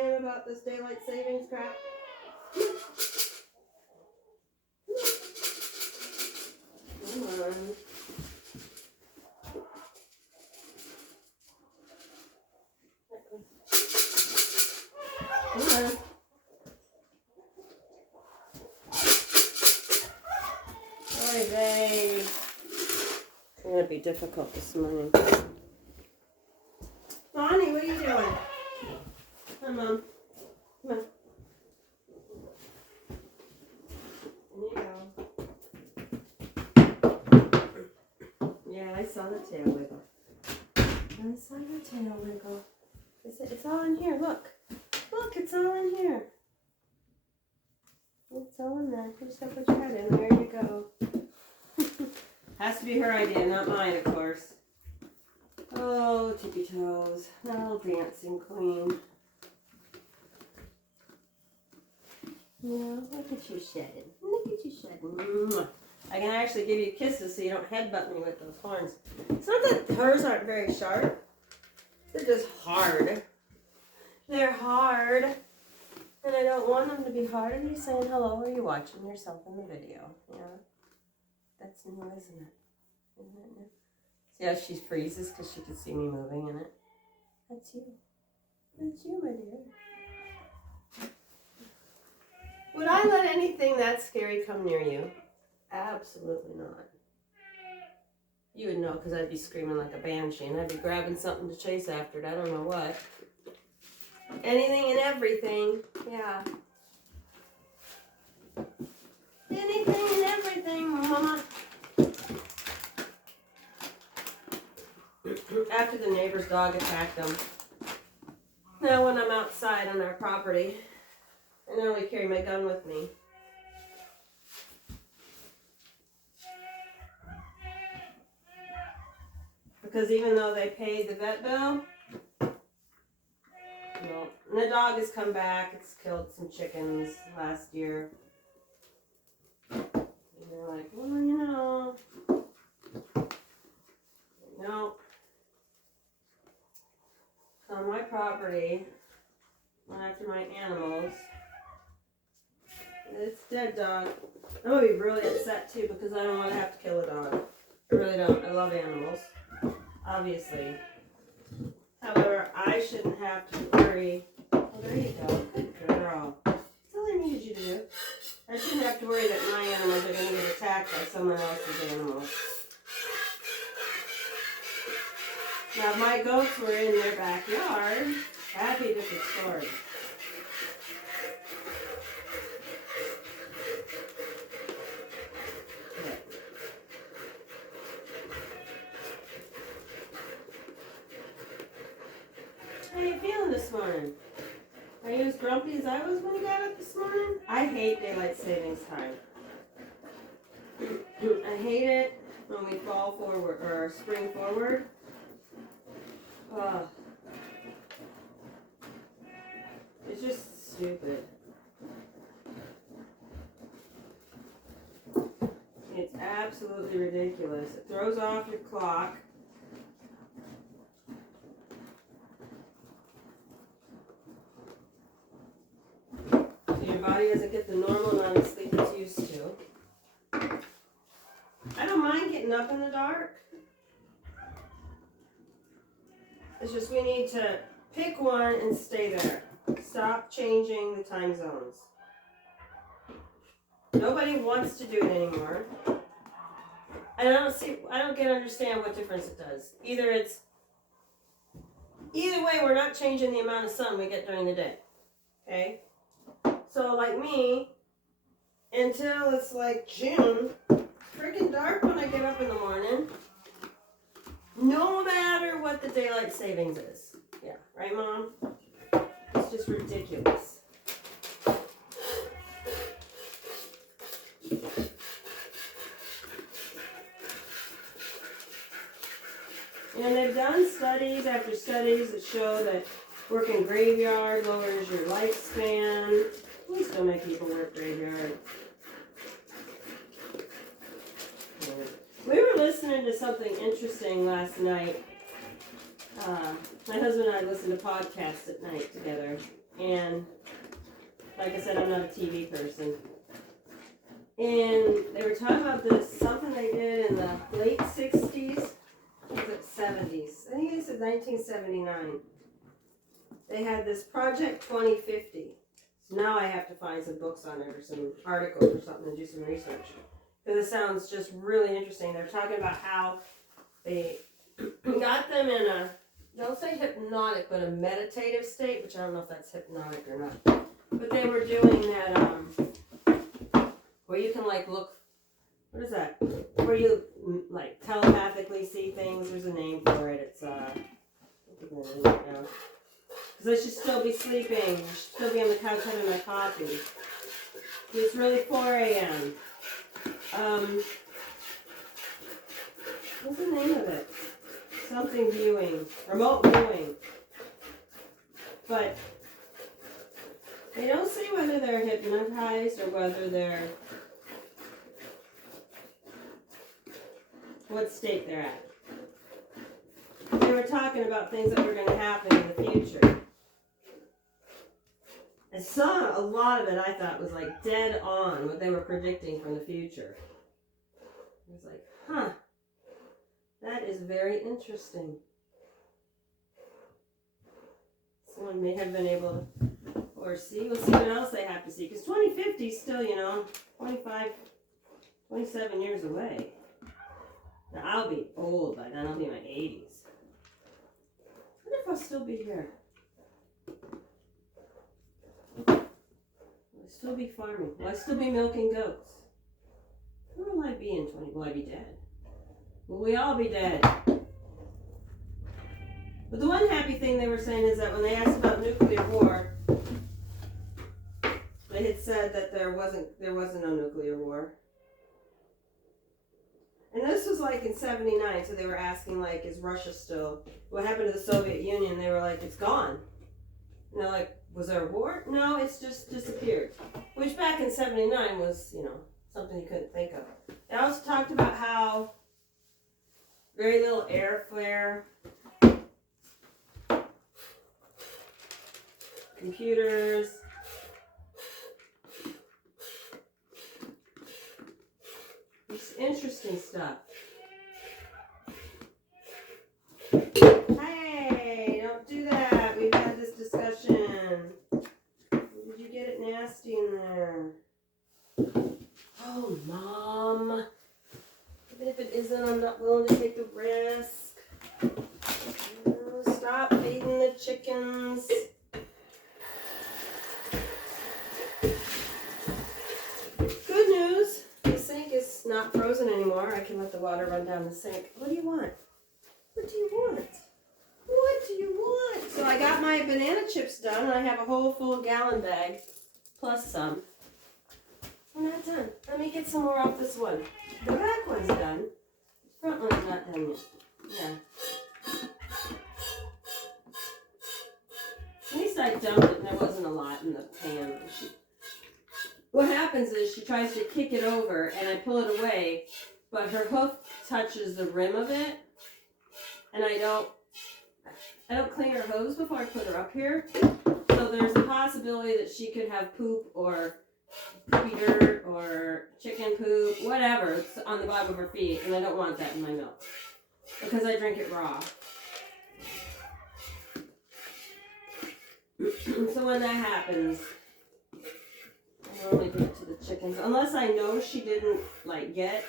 am about this daylight savings crap? Come on. Come on. Oy vey. It's going to be difficult this morning. Bonnie, what are you doing? Hi, Mom. Come on. There you go. Yeah, I saw the tail wiggle. I saw your tail wiggle. It's all in here. Look. Look, it's all in here. It's all in there. You just have to put your head in. There you go. Has to be her idea, not mine, of course. Oh, tippy toes. Oh, dancing queen. Yeah, look at you shedding. Look at you shedding. I can actually give you kisses so you don't headbutt me with those horns. It's not that hers aren't very sharp. They're just hard. They're hard. And I don't want them to be hard. Are you saying hello or are you watching yourself in the video? Yeah. That's new, isn't it? Isn't it new? See how she freezes because she can see me moving in it? That's you. That's you, my dear. Would I let anything that scary come near you? Absolutely not. You would know because I'd be screaming like a banshee and I'd be grabbing something to chase after it. I don't know what. Anything and everything. Yeah. Anything and everything, Mama. After the neighbor's dog attacked them. Now when I'm outside on our property, I normally carry my gun with me. Because even though they paid the vet bill, well, and the dog has come back. It's killed some chickens last year. And they're like, well, you know. No. On my property, went after my animals. It's dead dog. I'm going to be really upset too because I don't want to have to kill a dog. I really don't. I love animals. Obviously. However, I shouldn't have to worry. Oh, there you go. Good girl. That's all I needed you to do. I shouldn't have to worry that my animals are going to get attacked by someone else's animals. Now, if my goats were in their backyard, that'd be a different story. How you feeling this morning? Are you as grumpy as I was when you got up this morning? I hate daylight savings time. I hate it when we fall forward or spring forward. It's just stupid. It's absolutely ridiculous. It throws off your clock. Your body doesn't get the normal amount of sleep it's used to. I don't mind getting up in the dark. It's just we need to pick one and stay there. Stop changing the time zones. Nobody wants to do it anymore. And I don't understand what difference it does. Either way, we're not changing the amount of sun we get during the day. Okay? So like me, until it's like June, freaking dark when I get up in the morning. No matter what the daylight savings is. Yeah, right, Mom? It's just ridiculous. And they've done studies after studies that show that working graveyard lowers your lifespan. Please don't make people work graveyard. We were listening to something interesting last night. My husband and I listen to podcasts at night together. And Like I said, I'm not a TV person. And they were talking about this, something they did in the late 60s, or was it 70s? I think they said 1979. They had this Project 2050. So now I have to find some books on it or some articles or something and do some research. Because it sounds just really interesting. They're talking about how they got them in a, don't say hypnotic, but a meditative state, which I don't know if that's hypnotic or not. But they were doing that, where you can like look, what is that? Where you like telepathically see things. There's a name for it. It's, I don't think I know right now. Because I should still be sleeping. I should still be on the couch having my coffee. It's really 4 a.m. What's the name of it? Something viewing. Remote viewing. But they don't say whether they're hypnotized or whether they're, what state they're at. They were talking about things that were going to happen in the future. I saw a lot of it, I thought, was like dead on what they were predicting from the future. I was like, huh, that is very interesting. Someone may have been able to foresee. We'll see what else they have to see. Because 2050 is still, 25, 27 years away. Now, I'll be old by then. I'll be in my 80s. I wonder if I'll still be here. Will I still be farming? Will I still be milking goats? Where will I be in 20? Will I be dead? Will we all be dead? But the one happy thing they were saying is that when they asked about nuclear war, they had said that there wasn't no nuclear war. And this was like in 79, so they were asking like, is Russia still, what happened to the Soviet Union? They were like, it's gone. And they're like, was there a war? No, it's just disappeared. Which back in 79 was, something you couldn't think of. They also talked about how very little airfare, computers, it's interesting stuff. Hey, don't do that. We've had this discussion. Did you get it nasty in there? Oh, Mom. Even if it isn't, I'm not willing to take the risk. Stop feeding the chickens. Good news. The sink is not frozen anymore. I can let the water run down the sink. What do you want? What do you want? What do you want? So I got my banana chips done, and I have a whole full gallon bag, plus some. We're not done. Let me get some more off this one. The back one's done. The front one's not done yet. Yeah. At least I dumped it, and there wasn't a lot in the pan. What happens is she tries to kick it over, and I pull it away, but her hoof touches the rim of it, and I don't clean her hooves before I put her up here. So there's a possibility that she could have poop or poopy dirt or chicken poop, whatever, on the bottom of her feet, and I don't want that in my milk because I drink it raw. So when that happens, I normally give it to the chickens, unless I know she didn't get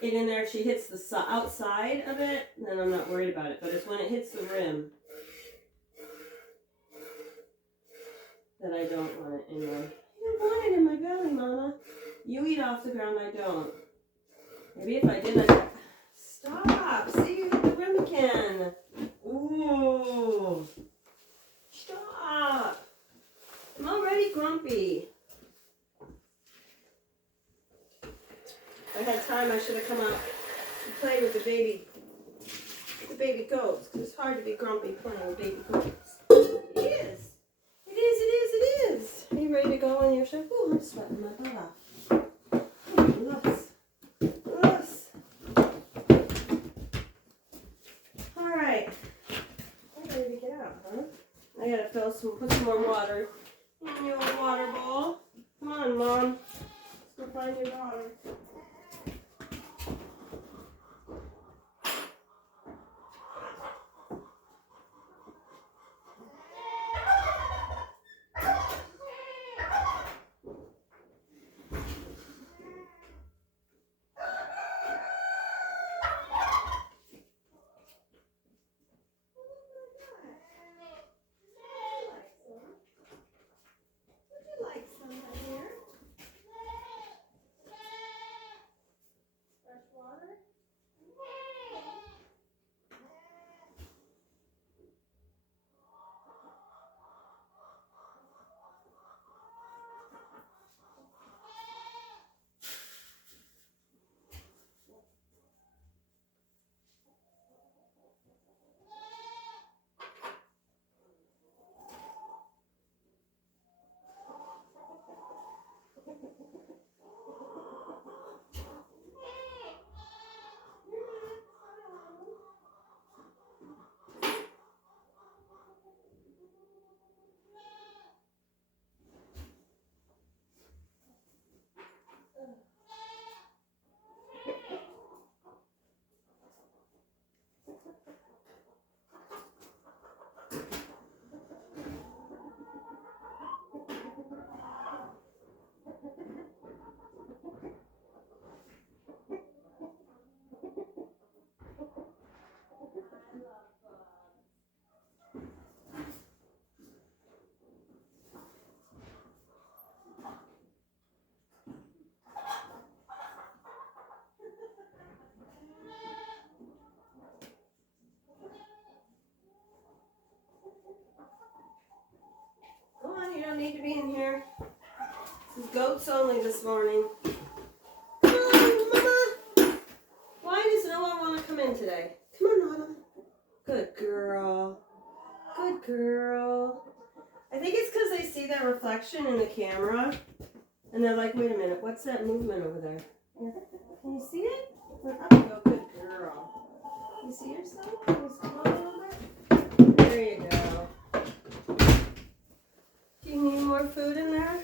it in there. If she hits the outside of it, then I'm not worried about it. But it's when it hits the rim that I don't want it in there. I don't want it in my belly, Mama. You eat off the ground, I don't. Maybe if I did, I'd... Stop! See, you hit the rim again. Ooh. Stop! I'm already grumpy. If I had time, I should have come out and played with the baby goats. Because it's hard to be grumpy playing with baby goats. It is. Are you ready to go on your show? Oh, I'm sweating my butt off. Loose. Alright. I'm ready to get out, huh? I gotta put some more water In your water bowl. Come on, Mom. Let's go find your daughter. Come on, you don't need to be in here. This is goats only this morning. Come on, Mama. Why does no one want to come in today? Come on, Autumn. Good girl. Good girl. I think it's because they see their reflection in the camera. And they're like, wait a minute, what's that movement over there? Can you see it? Up you go, good girl. You see yourself? Can you come on a little bit? There you go. Do you need more food in there?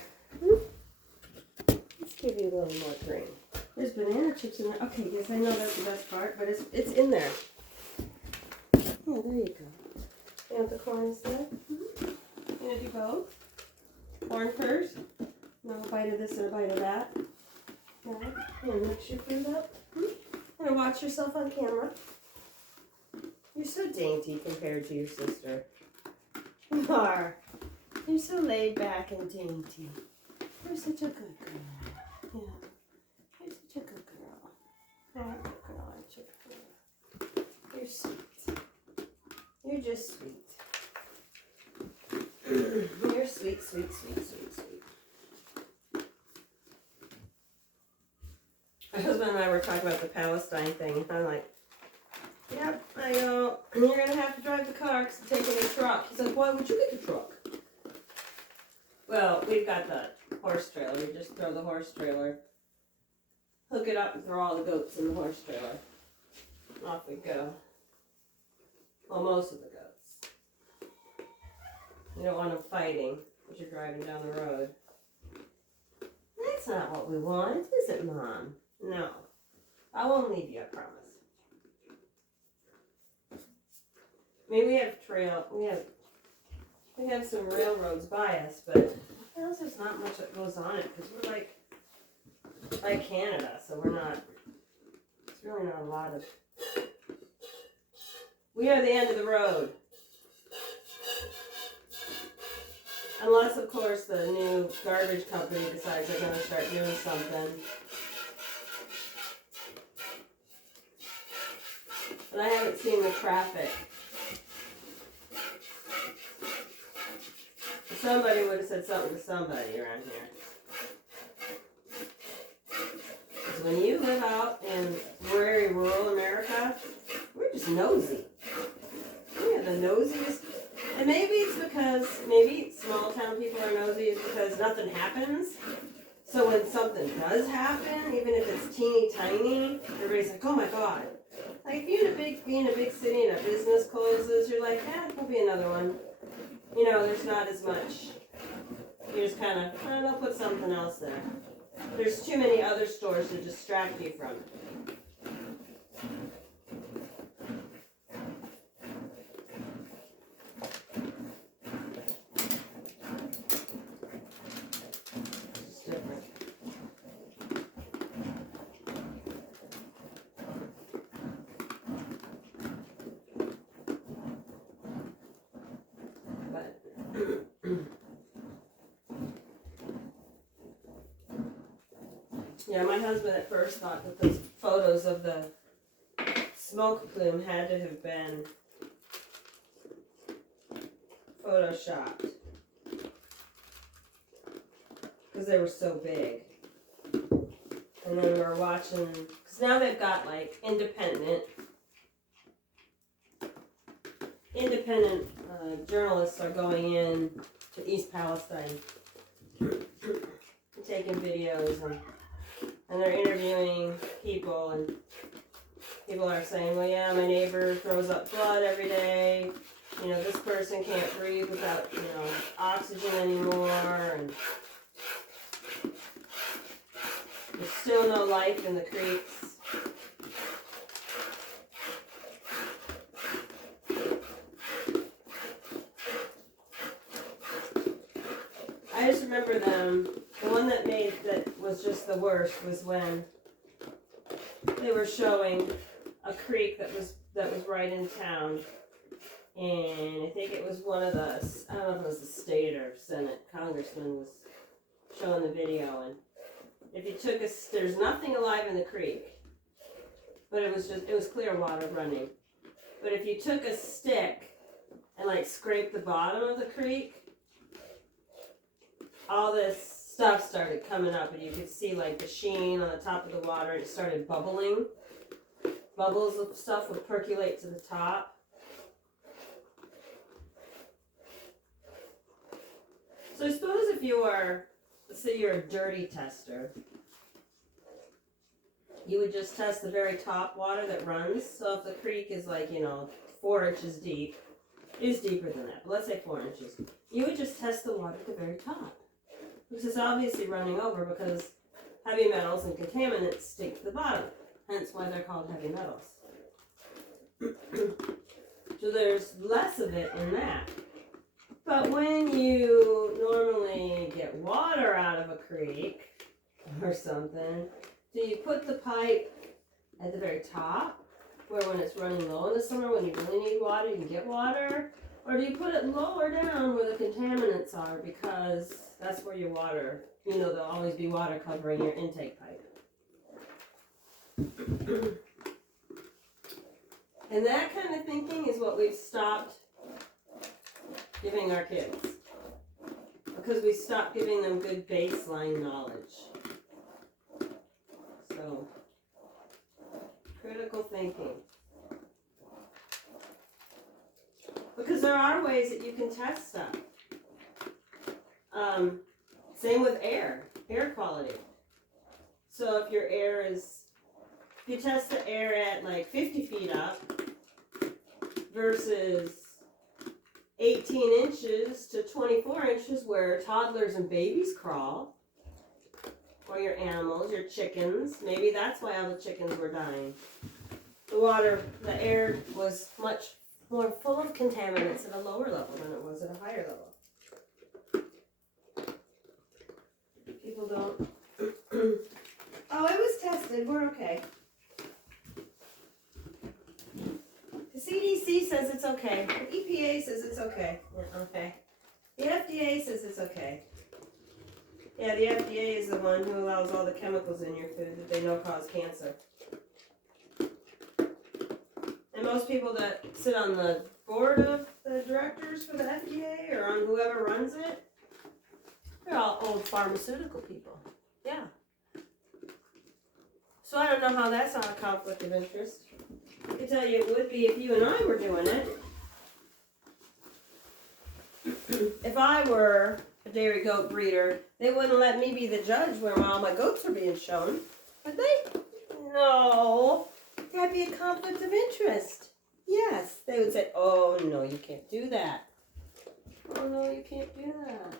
Let's give you a little more green. There's banana chips in there. Okay, yes, I know that's the best part, but it's in there. Yeah, there you go. You want the corn instead? You gonna do both? Corn first? Now a bite of this and a bite of that. Yeah. You gonna mix your food up? Gonna watch yourself on camera. You're so dainty compared to your sister. You are. You're so laid back and dainty. You're such a good girl. Yeah. You're such a good girl. You're a good girl, aren't you? You're sweet. You're just sweet. You're sweet, sweet, sweet, sweet, sweet. My husband and I were talking about the Palestine thing, and I'm like, yep, I go, you're going to have to drive the car because I'm taking the truck. He's like, why would you get the truck? Well, we've got the horse trailer. We just throw the horse trailer, hook it up, and throw all the goats in the horse trailer. Off we go. Well, most of the goats. You don't want them fighting as you're driving down the road. That's not what we want, is it, Mom? No. I won't leave you, I promise. Maybe we have we have some railroads by us, but there's not much that goes on it because we're like Canada, so we're not. It's really not a lot of. We are the end of the road. Unless, of course, the new garbage company decides they're going to start doing something. But I haven't seen the traffic. Somebody would have said something to somebody around here. Because when you live out in very rural America, we're just nosy. We are the nosiest. And maybe it's because, maybe small town people are nosy is because nothing happens. So when something does happen, even if it's teeny tiny, everybody's like, oh my God. Like if you're in a big city and a business closes, you're like, there'll be another one. You know, there's not as much gonna, they'll put something else there. There's too many other stores to distract you from it. It's different. But yeah, my husband at first thought that those photos of the smoke plume had to have been photoshopped because they were so big. And then we were watching, because now they've got like independent journalists are going in to East Palestine, taking videos, and they're interviewing people, and people are saying, well, yeah, my neighbor throws up blood every day. You know, this person can't breathe without, you know, oxygen anymore, and there's still no life in the creeks. I just remember them, the one that was just the worst was when they were showing a creek that was right in town, and I think it was one of the, I don't know if it was the state or Senate congressman was showing the video, and if you took there's nothing alive in the creek, but it was clear water running. But if you took a stick and like scraped the bottom of the creek, all this stuff started coming up, and you could see like the sheen on the top of the water. It started bubbling. Bubbles of stuff would percolate to the top. So I suppose if you are, let's say you're a dirty tester, you would just test the very top water that runs. So if the creek is like, 4 inches deep, it is deeper than that, but let's say 4 inches, you would just test the water at the very top. Which is obviously running over because heavy metals and contaminants stick to the bottom, hence why they're called heavy metals. So there's less of it in that. But when you normally get water out of a creek or something, do you put the pipe at the very top, where when it's running low in the summer, when you really need water, you can get water? Or do you put it lower down where the contaminants are, because that's where your water, there'll always be water covering your intake pipe. And that kind of thinking is what we've stopped giving our kids, because we stopped giving them good baseline knowledge. So, critical thinking. Because there are ways that you can test stuff. Same with air quality. So if your air is, if you test the air at like 50 feet up versus 18 inches to 24 inches where toddlers and babies crawl, or your animals, your chickens, maybe that's why all the chickens were dying. The air was much more full of contaminants at a lower level than it was at a higher level. People don't. Oh, it was tested. We're okay. The CDC says it's okay. The EPA says it's okay. Yeah, okay. The FDA says it's okay. Yeah, the FDA is the one who allows all the chemicals in your food that they know cause cancer. And most people that sit on the board of the directors for the FDA or on whoever runs it, they're all old pharmaceutical people. Yeah. So I don't know how that's not a conflict of interest. I can tell you it would be if you and I were doing it. If I were a dairy goat breeder, they wouldn't let me be the judge where all my goats are being shown, would they? No. That'd be a conflict of interest. Yes. They would say, oh, no, you can't do that. Oh, no, you can't do that.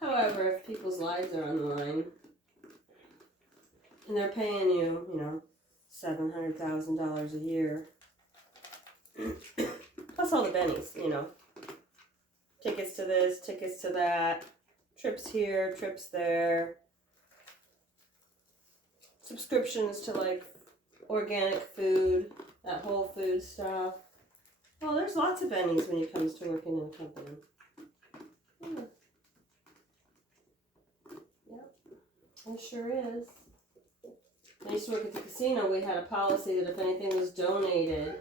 How However, if people's lives are on the line and they're paying you, you know, $700,000 a year, plus all the bennies, you know, tickets to this, tickets to that, trips here, trips there, subscriptions to like organic food, that Whole Food stuff. Well, there's lots of bennies when it comes to working in a company. Yeah. Yep, there sure is. When I used to work at the casino, we had a policy that if anything was donated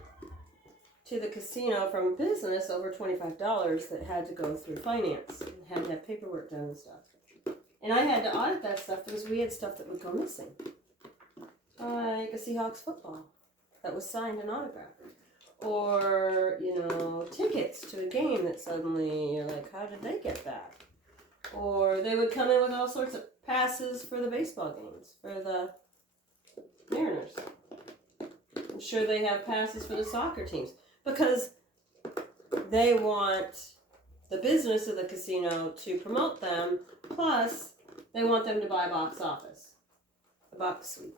to the casino from a business over $25, that had to go through finance and had to have paperwork done and stuff. And I had to audit that stuff because we had stuff that would go missing. Like a Seahawks football that was signed and autographed. Or, you know, tickets to a game that suddenly you're like, how did they get that? Or they would come in with all sorts of passes for the baseball games, for the Mariners. I'm sure they have passes for the soccer teams because they want the business of the casino to promote them, plus they want them to buy box office, a box suite.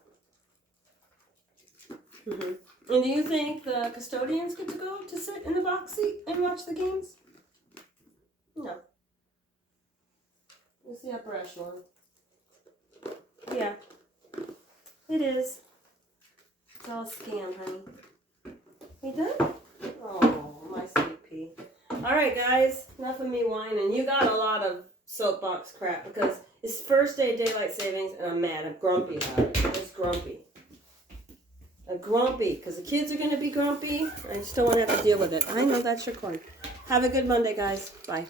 Mm-hmm. And do you think the custodians get to go to sit in the box seat and watch the games? No. It's the upper echelon. Yeah. It is. It's all a scam, honey. You done? Oh, my sweet pea. Alright, guys. Enough of me whining. You got a lot of soapbox crap because it's first day of daylight savings and I'm mad. I'm grumpy about it. I'm just grumpy. I'm grumpy because the kids are going to be grumpy. I just don't want to have to deal with it. I know that's your corn. Have a good Monday, guys. Bye.